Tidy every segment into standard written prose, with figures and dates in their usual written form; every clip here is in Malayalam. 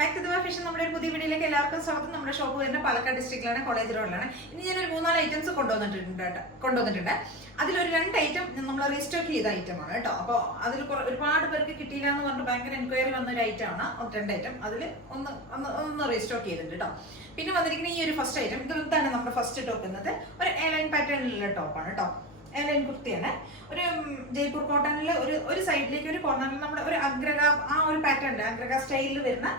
Back to the fashion. നമ്മുടെ ഒരു പുതിയ വീഡിയോയിലേക്ക് എല്ലാവർക്കും സ്വാഗതം. നമ്മുടെ ഷോപ്പ് വരുന്ന പാലക്കാട് ഡിസ്ട്രിക്റ്റിലാണ്, കോളേജ് റോഡിലാണ്. ഇനി ഞാനൊരു 3-4 ഐറ്റംസ് കൊണ്ടുവന്നിട്ടുണ്ട്. അതിലൊരു 2 ഐറ്റം നമ്മൾ റീസ്റ്റോക്ക് ചെയ്ത ഐറ്റമാണ് കേട്ടോ. അപ്പോൾ അതിൽ ഒരുപാട് പേർക്ക് കിട്ടിയില്ല എന്ന് പറഞ്ഞിട്ട് ഭയങ്കര എൻക്വയറി വന്ന ഒരു ഐറ്റമാണ് 2 ഐറ്റം. അതിൽ ഒന്ന് റീസ്റ്റോക്ക് ചെയ്തിട്ടുണ്ട് കേട്ടോ. പിന്നെ വന്നിരിക്കുന്ന ഈ ഒരു ഫസ്റ്റ് ഐറ്റം, ഇതാണ് നമ്മുടെ ഫസ്റ്റ് ടോപ്പ് എന്നത്. ഒരു എയർലൈൻ പാറ്റേണിലുള്ള ടോപ്പാണ് കേട്ടോ. എയർലൈൻ കുർത്തിയാണ്. ഒരു ജയ്പൂർ കോട്ടണിൽ ഒരു സൈഡിലേക്ക് ഒരു കോർണറിൽ നമ്മുടെ ഒരു അഗ്രക ആ ഒരു പാറ്റേൺ അഗ്രക സ്റ്റൈലിൽ വരുന്ന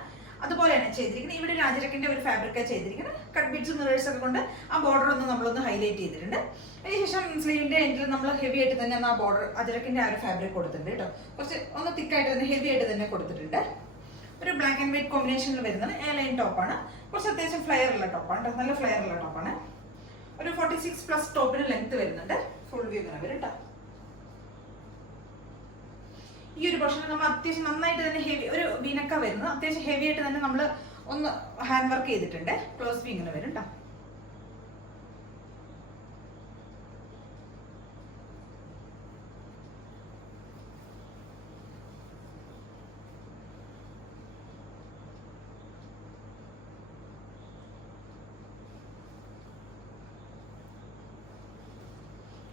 അതുപോലെയാണ് ചെയ്തിരിക്കുന്നത്. ഇവിടെ ഒരു അജരക്കിന്റെ ഒരു ഫാബ്രിക്കാണ് ചെയ്തിരിക്കുന്നത്. കട്ട് ബീഡ്സ് മിറേഴ്സ് ഒക്കെ കൊണ്ട് ആ ബോർഡർ ഒന്ന് നമ്മളൊന്ന് ഹൈലൈറ്റ് ചെയ്തിട്ടുണ്ട്. അതിനുശേഷം സ്ലീവിന്റെ എൻഡിൽ നമ്മൾ ഹെവി ആയിട്ട് തന്നെ ആ ബോർഡർ അജരക്കിന്റെ ആ ഒരു ഫാബ്രിക് കൊടുത്തിട്ടുണ്ട് കേട്ടോ. കുറച്ച് ഒന്ന് തിക്കായിട്ട് തന്നെ ഹെവി ആയിട്ട് തന്നെ കൊടുത്തിട്ടുണ്ട്. ഒരു ബ്ലാക്ക് ആൻഡ് വൈറ്റ് കോമ്പിനേഷനിൽ വരുന്നത് എയർലൈൻ ടോപ്പാണ്. കുറച്ച് അത്യാവശ്യം ഫ്ലെയർ ഉള്ള ടോപ്പാണ്, നല്ല ഫ്ലെയർ ഉള്ള ടോപ്പാണ്. ഒരു 46+ ടോപ്പിന് ലെങ്ത് വരുന്നുണ്ട്. ഫുൾ വ്യൂ ഇങ്ങനെ വരും കേട്ടോ. ഈ ഒരു പോർഷൻ നമ്മൾ അത്യാവശ്യം നന്നായിട്ട് തന്നെ ഹെവി ഒരു വിനക്ക വരുന്നത്, അത്യാവശ്യം ഹെവി ആയിട്ട് തന്നെ നമ്മൾ ഒന്ന് ഹാൻഡ് വർക്ക് ചെയ്തിട്ടുണ്ട്. ക്ലോസ് വ്യൂ ഇങ്ങനെ വരും കേട്ടോ.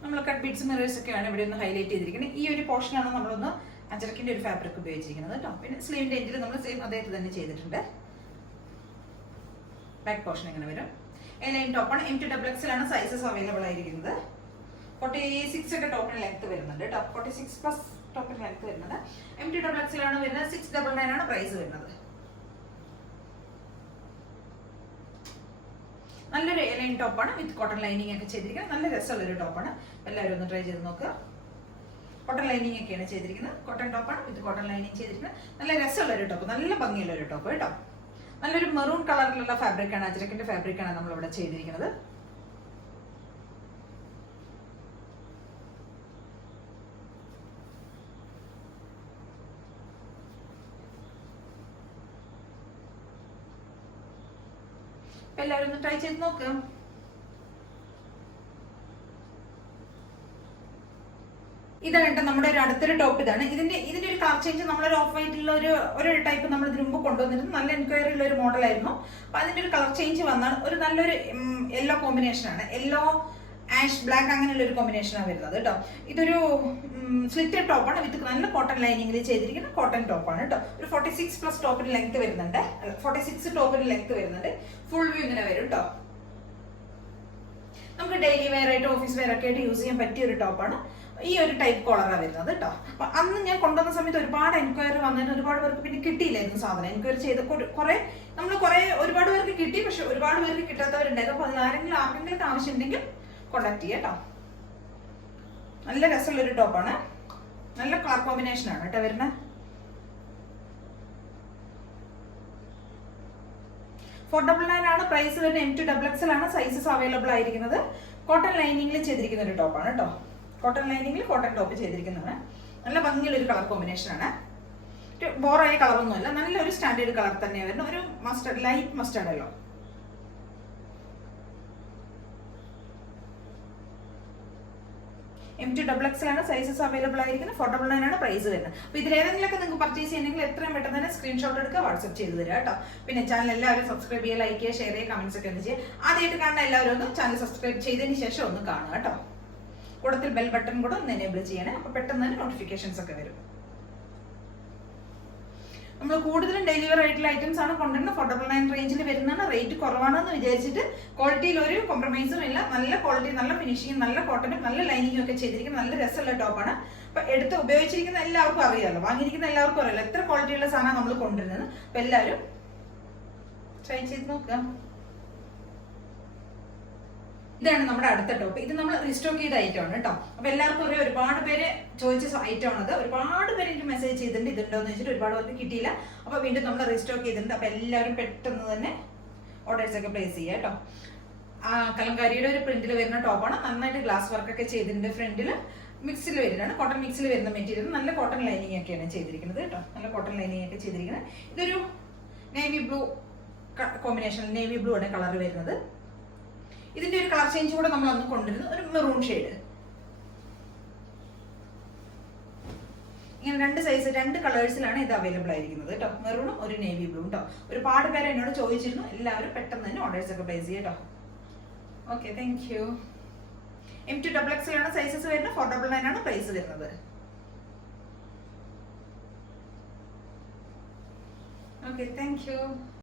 നമ്മൾ കട്ട് ബീഡ്സ് മിറേഴ്സ് ഒക്കെയാണ് ഇവിടെ ഒന്ന് ഹൈലൈറ്റ് ചെയ്തിരിക്കുന്നത്. ഈ ഒരു പോർഷനാണ് നമ്മളൊന്ന് അജരക്കിന്റെ ഒരു ഫാബ്രിക് ഉപയോഗിച്ചിരിക്കുന്നത് കേട്ടോ. പിന്നെ സ്ലീവിന്റെ എൻഡിൽ നമ്മൾ സെയിം അതേറ്റ് തന്നെ ചെയ്തിട്ടുണ്ട്. ബാക്ക് പോർഷൻ ഇങ്ങനെ വരും. എയർലൈൻ ടോപ്പാണ്. M2XXL ആണ് സൈസസ് അവൈലബിൾ ആയിരിക്കുന്നത്. 46 ഒക്കെ ടോപ്പിന് ലെങ്ത് വരുന്നുണ്ട് കേട്ടോ. 46+ ടോപ്പിന് ലെങ്ത് വരുന്നത്. M2XXL ആണ് വരുന്നത്. 699 ആണ് പ്രൈസ് വരുന്നത്. നല്ലൊരു എയർലൈൻ ടോപ്പാണ് വിത്ത് കോട്ടൺ ലൈനിങ് ഒക്കെ ചെയ്തിരിക്കുന്നത്. നല്ല രസമുള്ളൊരു ടോപ്പാണ്. എല്ലാവരും ഒന്ന് ട്രൈ ചെയ്ത് നോക്കുക. കോട്ടൺ ലൈനിങ് ഒക്കെയാണ് ചെയ്തിരിക്കുന്നത്. കോട്ടൺ ടോപ്പാണ് വിത്ത് കോട്ടൺ ലൈനിങ് ചെയ്തിരിക്കുന്നത്. നല്ല രസമുള്ളൊരു ടോപ്പ്, നല്ല ഭംഗിയുള്ളൊരു ടോപ്പ് കേട്ടോ. നല്ലൊരു മെറൂൺ കളറിലുള്ള ഫാബ്രിക്കാണ്, അജരക്കിന്റെ ഫാബ്രിക്കാണ് നമ്മളിവിടെ ചെയ്തിരിക്കുന്നത്. എല്ലാവരും ഒന്ന് ട്രൈ ചെയ്ത് നോക്കുക. ഇതാണ് കേട്ടോ നമ്മുടെ ഒരു അടുത്തൊരു ടോപ്പ്. ഇതാണ് ഇതിന്റെ ഒരു കളർ ചേഞ്ച്. നമ്മളൊരു ഓഫ് വൈറ്റിലുള്ള ഒരു ടൈപ്പ് നമ്മൾ ഇതിനു മുമ്പ് കൊണ്ടുവന്നിരുന്നു. നല്ല എൻക്വയറി ഉള്ള ഒരു മോഡലായിരുന്നു. അപ്പൊ അതിന്റെ ഒരു കളർ ചേഞ്ച് വന്നാൽ ഒരു നല്ലൊരു യെല്ലോ കോമ്പിനേഷനാണ്. യെല്ലോ ആഷ് ബ്ലാക്ക് അങ്ങനെയുള്ള ഒരു കോമ്പിനേഷനാണ് വരുന്നത് കേട്ടോ. ഇതൊരു സ്ലിറ്റഡ് ടോപ്പാണ് വിത്ത് നല്ല കോട്ടൺ ലൈനിങ്ങിൽ ചെയ്തിരിക്കുന്ന കോട്ടൺ ടോപ്പാണ് കേട്ടോ. ഒരു 46+ ടോപ്പിന് ലെങ്ത് വരുന്നുണ്ട്. 46 ടോപ്പിന് ലെങ്ത് വരുന്നുണ്ട്. ഫുൾ വ്യൂ ഇങ്ങനെ വരും കേട്ടോ. നമുക്ക് ഡെയിലി വെയർ ആയിട്ട് ഓഫീസ് വെയർ ഒക്കെ ആയിട്ട് യൂസ് ചെയ്യാൻ പറ്റിയ ഒരു ടോപ്പാണ്. ഈ ഒരു ടൈപ്പ് കോളറാണ് വരുന്നത് കേട്ടോ. അപ്പൊ അന്ന് ഞാൻ കൊണ്ടുവന്ന സമയത്ത് ഒരുപാട് എൻക്വയറി വന്നതിന് ഒരുപാട് പേർക്ക് പിന്നെ കിട്ടിയില്ലായിരുന്നു സാധനം. എൻക്വയറി ചെയ്ത് ഒരുപാട് പേർക്ക് കിട്ടി, പക്ഷെ ഒരുപാട് പേർക്ക് കിട്ടാത്തവരുണ്ടായിരുന്നു. അപ്പൊ അതിൽ ആർക്കെങ്കിലും ആവശ്യം ഉണ്ടെങ്കിൽ കോണ്ടാക്ട് ചെയ്യാം കേട്ടോ. നല്ല രസമുള്ളൊരു ടോപ്പാണ്. നല്ല കളർ കോമ്പിനേഷൻ ആണ് കേട്ടോ വരുന്നത്. 499 ആണ് പ്രൈസ് വരുന്നത്. M2XXL ആണ് സൈസസ് അവൈലബിൾ ആയിരിക്കുന്നത്. കോട്ടൺ ലൈനിങ്ങിൽ ചെയ്തിരിക്കുന്ന ഒരു ടോപ്പാണ് കേട്ടോ. കോട്ടൺ ലൈനിങ്ങിൽ കോട്ടൺ ടോപ്പ് ചെയ്തിരിക്കുന്നതാണ്. നല്ല ഭംഗിയുള്ള ഒരു കളർ കോമ്പിനേഷൻ ആണ്. ഒരു ബോറായ കളറൊന്നുമല്ല, നല്ലൊരു സ്റ്റാൻഡേർഡ് കളർ തന്നെയാണ് വരുന്നത്. ഒരു മസ്റ്റർഡ്, ലൈറ്റ് മസ്റ്റർഡ് അല്ലോ. M2XXL ആണ് സൈസസ് അവൈലബിൾ ആയിരിക്കുന്നത്. 499 ആണ് പ്രൈസ് വരുന്നത്. അപ്പൊ ഇതിലേതെങ്കിലൊക്കെ നിങ്ങൾക്ക് പർച്ചേസ് ചെയ്യണമെങ്കിൽ എത്രയും പെട്ടെന്ന് തന്നെ സ്ക്രീൻഷോട്ട് എടുക്കുക, വാട്സ്ആപ്പ് ചെയ്ത് തരാം കേട്ടോ. പിന്നെ ചാനൽ എല്ലാവരും സബ്സ്ക്രൈബ് ചെയ്യുക, ലൈക്ക് ചെയ്യുക, ഷെയർ ചെയ്യുക, കമന്റ്സ് ഒക്കെ ഒന്ന് ചെയ്യുക. ആദ്യമായിട്ട് കാണുന്ന എല്ലാവരും ഒന്ന് ചാനൽ സബ്സ്ക്രൈബ് ചെയ്തതിന് ശേഷം ഒന്ന് കാണുക കേട്ടോ. കൂടത്തിൽ ബെൽ ബട്ടൺ കൂടെ ഒന്ന് എനേബിൾ ചെയ്യണേ. അപ്പൊ പെട്ടെന്ന് തന്നെ നോട്ടിഫിക്കേഷൻസ് ഒക്കെ വരും. നമ്മൾ കൂടുതലും ഡെയിലി വെയർ ആയിട്ടുള്ള ഐറ്റംസ് ആണ് കൊണ്ടുവരുന്നത്. 499 റേഞ്ചിൽ വരുന്നതാണ്. റേറ്റ് കുറവാണെന്ന് വിചാരിച്ചിട്ട് ക്വാളിറ്റിയിൽ ഒരു കോംപ്രമൈസും ഇല്ല. നല്ല ക്വാളിറ്റി, നല്ല ഫിനിഷിങ്ങും, നല്ല കോട്ടനും നല്ല ലൈനിങ്ങും ഒക്കെ ചെയ്തിരിക്കുന്ന നല്ല രസമുള്ള ടോപ്പാണ്. അപ്പൊ എടുത്ത് ഉപയോഗിച്ചിരിക്കുന്ന എല്ലാവർക്കും അറിയാമല്ലോ, വാങ്ങിയിരിക്കുന്ന എല്ലാവർക്കും അറിയാലോ എത്ര ക്വാളിറ്റിയുള്ള സാധനം നമ്മൾ കൊണ്ടുവരുന്നത്. അപ്പൊ എല്ലാവരും ട്രൈ ചെയ്ത് നോക്കുക. ഇതാണ് നമ്മുടെ അടുത്ത ടോപ്പ്. ഇത് നമ്മൾ റീസ്റ്റോക്ക് ചെയ്ത ഐറ്റം ആണ് കേട്ടോ. അപ്പൊ എല്ലാവർക്കും ഒരുപാട് പേര് ചോദിച്ച ഐറ്റം ആണത്. ഒരുപാട് പേര് എനിക്ക് മെസ്സേജ് ചെയ്തിട്ടുണ്ട് ഇതുണ്ടോന്ന് വെച്ചിട്ട്. ഒരുപാട് പേർക്ക് കിട്ടിയില്ല. അപ്പൊ വീണ്ടും നമ്മൾ റീസ്റ്റോക്ക് ചെയ്തിട്ടുണ്ട്. അപ്പൊ എല്ലാവരും പെട്ടെന്ന് തന്നെ ഓർഡേഴ്സ് ഒക്കെ പ്ലേസ് ചെയ്യുക കേട്ടോ. കലങ്കാരിയുടെ ഒരു പ്രിന്റിൽ വരുന്ന ടോപ്പാണ്. നന്നായിട്ട് ഗ്ലാസ് വർക്ക് ഒക്കെ ചെയ്തിട്ടുണ്ട്. ഫ്രണ്ടിൽ മിക്സിൽ വരുന്നതാണ്, കോട്ടൺ മിക്സിൽ വരുന്ന മെറ്റീരിയൽ. നല്ല കോട്ടൺ ലൈനിങ് ഒക്കെയാണ് ചെയ്തിരിക്കുന്നത് കേട്ടോ. നല്ല കോട്ടൺ ലൈനിങ് ഒക്കെ ചെയ്തിരിക്കുന്നത്. ഇതൊരു navy blue combination, navy blue ആണ് കളർ വരുന്നത്. ഇതിന്റെ ഒരു കളർ ചേഞ്ച് കൂടെ നമ്മൾ അന്ന് കൊണ്ടുവരുന്നത് ഒരു മെറൂൺ ഷെയ്ഡ്. ഇങ്ങനെ 2 സൈസ് 2 കളേഴ്സിലാണ് ഇത് അവൈലബിൾ ആയിരിക്കുന്നത് കേട്ടോ. മെറൂണും ഒരു നേവി ബ്ലൂ കേട്ടോ. ഒരുപാട് പേര് എന്നോട് ചോദിച്ചിരുന്നു. എല്ലാവരും പെട്ടെന്ന് തന്നെ ഓർഡേഴ്സ് ഒക്കെ പ്ലേസ് ചെയ്യാം കേട്ടോ. Okay, thank you. M2XXL ആണ് സൈസസ് വരുന്നത്. 499 ആണ് പ്രൈസ് വരുന്നത്. Okay, thank you.